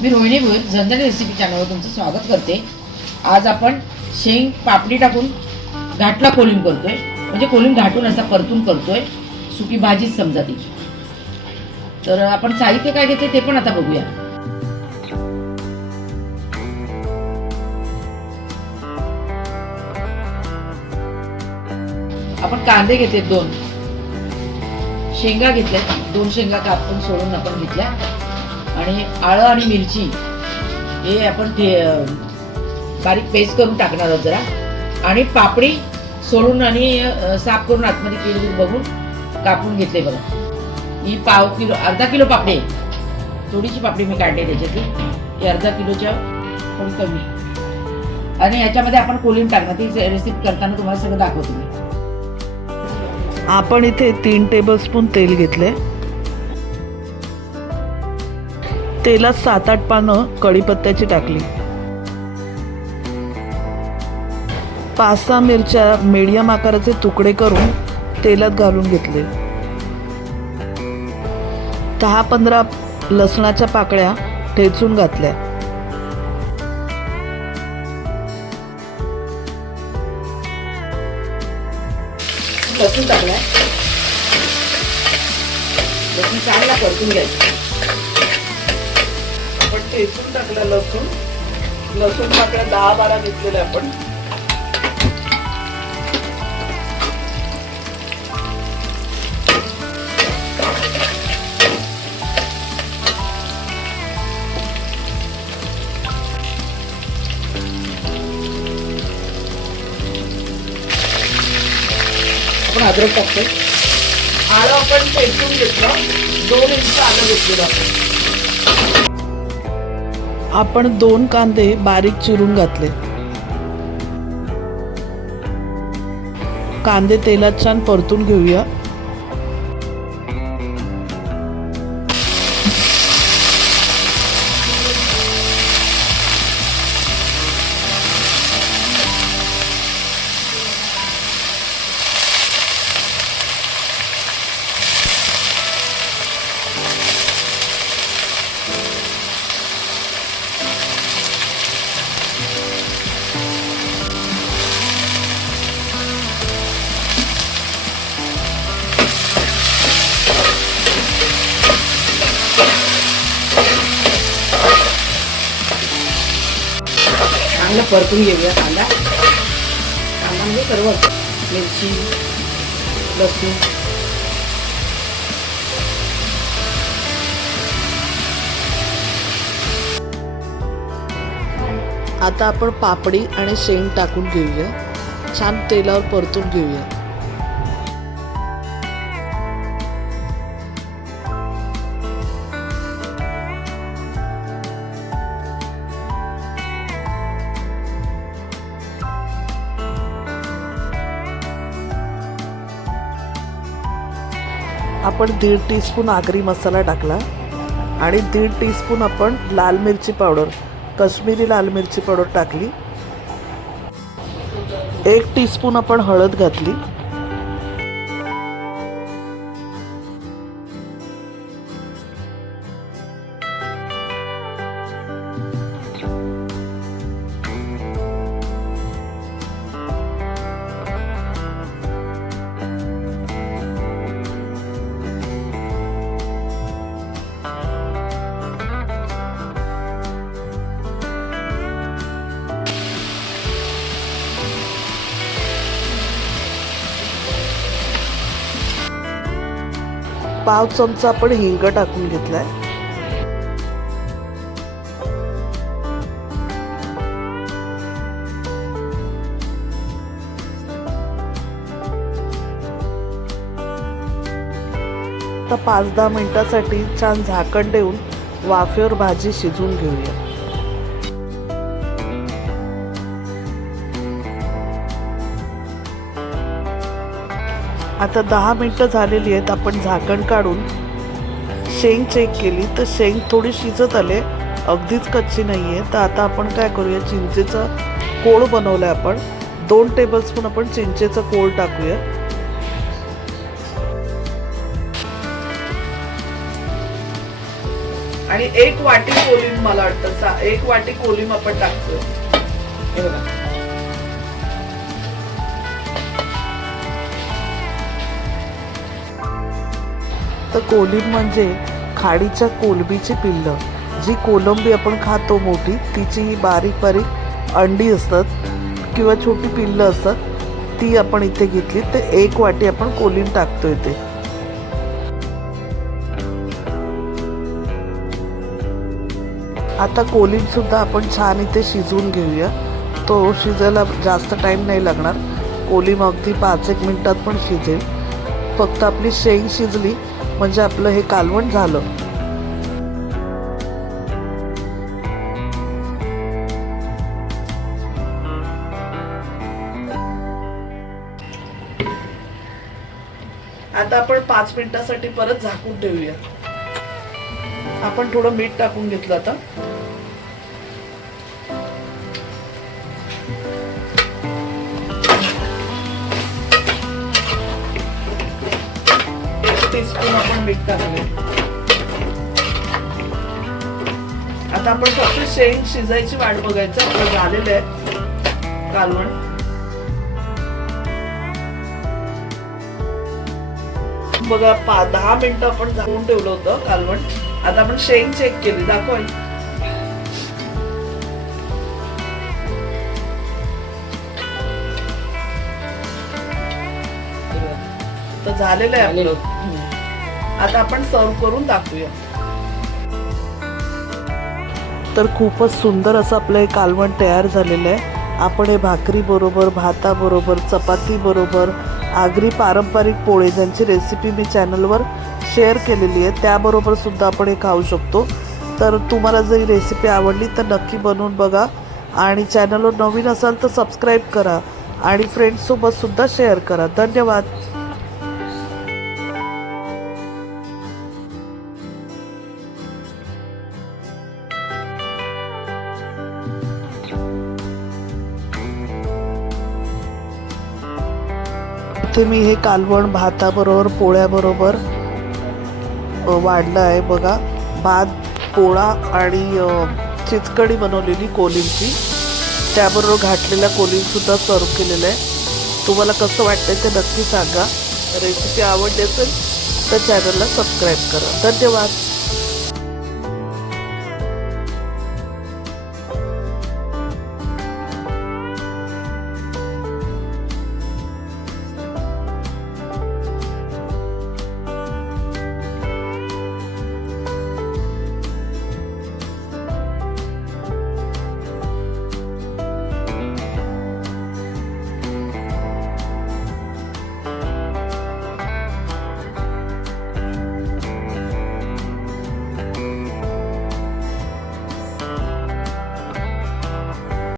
मी रोहिणी भोईर झणझणीत रेसिपी चॅनलवर तुमचं स्वागत करते। आज आपण शेंग पापडी टाकून घाटला कोलिम करतोय, म्हणजे कोलिम घाटून असा परतून करतोय, सुकी भाजीच समजा ती। तर आपण साहित्य काय घेते ते पण आता बघूया। आपण कांदे घेतले 2, शेंगा घेतल्या 2 शेंगा कापून सोडून आपण घेतल्या, आणि आलं आणि मिरची हे आपण बारीक पेस्ट करून टाकणार आहोत जरा, आणि पापडी सोडून आणि साफ करून आतमध्ये किलो बघून कापून घेतले बघा। ही पाव किलो अर्धा किलो पापडी आहे, थोडीशी पापडी मी काढली त्याच्यातली, ही अर्धा किलोच्या थोडी कमी। आणि याच्यामध्ये आपण कोलिम टाकणार, ती रेसिपी करताना तुम्हाला सगळं दाखवतो मी। आपण इथे 3 टेबलस्पून तेल घेतले, तेलात 7-8 पानं कढीपत्त्याची टाकली, 5-6 मिरच्या मीडियम आकाराचे तुकडे करून तेलात घालून घेतले, 10-15 लसणाच्या पाकळ्या ठेचून घातल्या, लसूण टाकलाय, लसूण चांगला परतून घ्यायचं। आपण ठेचून टाकला लसूण पाकळ्या 10-12 घेतलेल्या आपण। आपण अद्रक टाकतोय, आलं आपण ठेचून घेतलं, 2 इंच आलं घेतलेलं आपण 2 कांदे बारीक चिरून घातले, कांदे तेलात छान परतून घेऊया। चांगलं परतून घेऊया कांदा म्हणजे सर्व मिरची लसूण। आता आपण पापडी आणि शेंग टाकून घेऊया, छान तेलावर परतून घेऊया। आपण 1.5 टीस्पून आगरी मसाला टाकला, आणि 1.5 टीस्पून आपण लाल मिरची पावडर, काश्मीरी लाल मिरची पावडर टाकली, 1 टीस्पून आपण हळद घातली, पाव चमचा आपण हिंग टाकून घेतलाय, तर 5-10 मिनिटासाठी छान झाकण देऊन वाफेवर भाजी शिजवून घेऊया। आता 10 मिनिटं झालेली आहेत, आपण झाकण काढून शेंग चेक केली तर शेंग थोडी शिजत आले, अगदीच कच्ची नाहीये। तर आता आपण काय करूया, चिंचेचा कोळ बनवलाय आपण, 2 टेबलस्पून आपण चिंचेचा कोळ टाकूया, आणि 1 वाटी कोलिम, मला वाटतं 1 वाटी कोलिम आपण टाकतोय. हे बघा. तर कोलिम म्हणजे खाडीच्या कोलंबीची पिल्लं, जी कोलंबी आपण खातो मोठी, तिची बारीक बारीक अंडी असतात किंवा छोटी पिल्लं असतात, ती आपण इथे घेतली. ते 1 वाटी आपण कोलिम टाकतोय ते. आता कोलिम सुद्धा आपण छान इथे शिजवून घेऊया. तो शिजायला जास्त टाइम नाही लागणार. कोलिम अगदी 5-1 मिनिटात पण शिजेल. फक्त आपली शेंग शिजली म्हणजे आपलं हे कालवण झालं. आता आपण 5 मिनिटासाठी परत झाकून ठेवूया. आपण थोडं मीठ टाकून घेतलं. आता टीस्पून आपण मीठ टाकले. आता आपण फक्त शेंग शिजायची वाट बघायचं. आपलं झालेलं आहे कालवण. बघा 10 मिनिटं आपण झाकून ठेवलं होतं कालवण. आता आपण शेंग चेक केली. दाखव. तर झालेलं आहे आपलं. आता आपण सर्व करून दाखवूया. तर खूपच सुंदर असं आपलं हे कालवण तयार झालेलं आहे. आपण हे भाकरी बरोबर, भाताबरोबर, चपाती बरोबर, आगरी पारंपरिक पोळे ज्यांची रेसिपी मी चॅनलवर शेअर केलेली आहे, त्याबरोबर सुद्धा आपण हे खाऊ शकतो. तर तुम्हाला जर ही रेसिपी आवडली तर नक्की बनवून बघा. आणि चॅनलवर नवीन असाल तर सबस्क्राईब करा आणि फ्रेंड्ससोबत सुद्धा शेअर करा. धन्यवाद. इथे मी हे कालवण भाताबरोबर, पोळ्याबरोबर वाढलं आहे. बघा, भात, पोळा आणि चिचकडी बनवलेली कोलिमची, त्याबरोबर घातलेला कोलिमसुद्धा सर्व केलेलं आहे. तुम्हाला कसं वाटतंय ते नक्की सांगा. रेसिपी आवडली असेल तर चॅनलला सबस्क्राईब करा. धन्यवाद.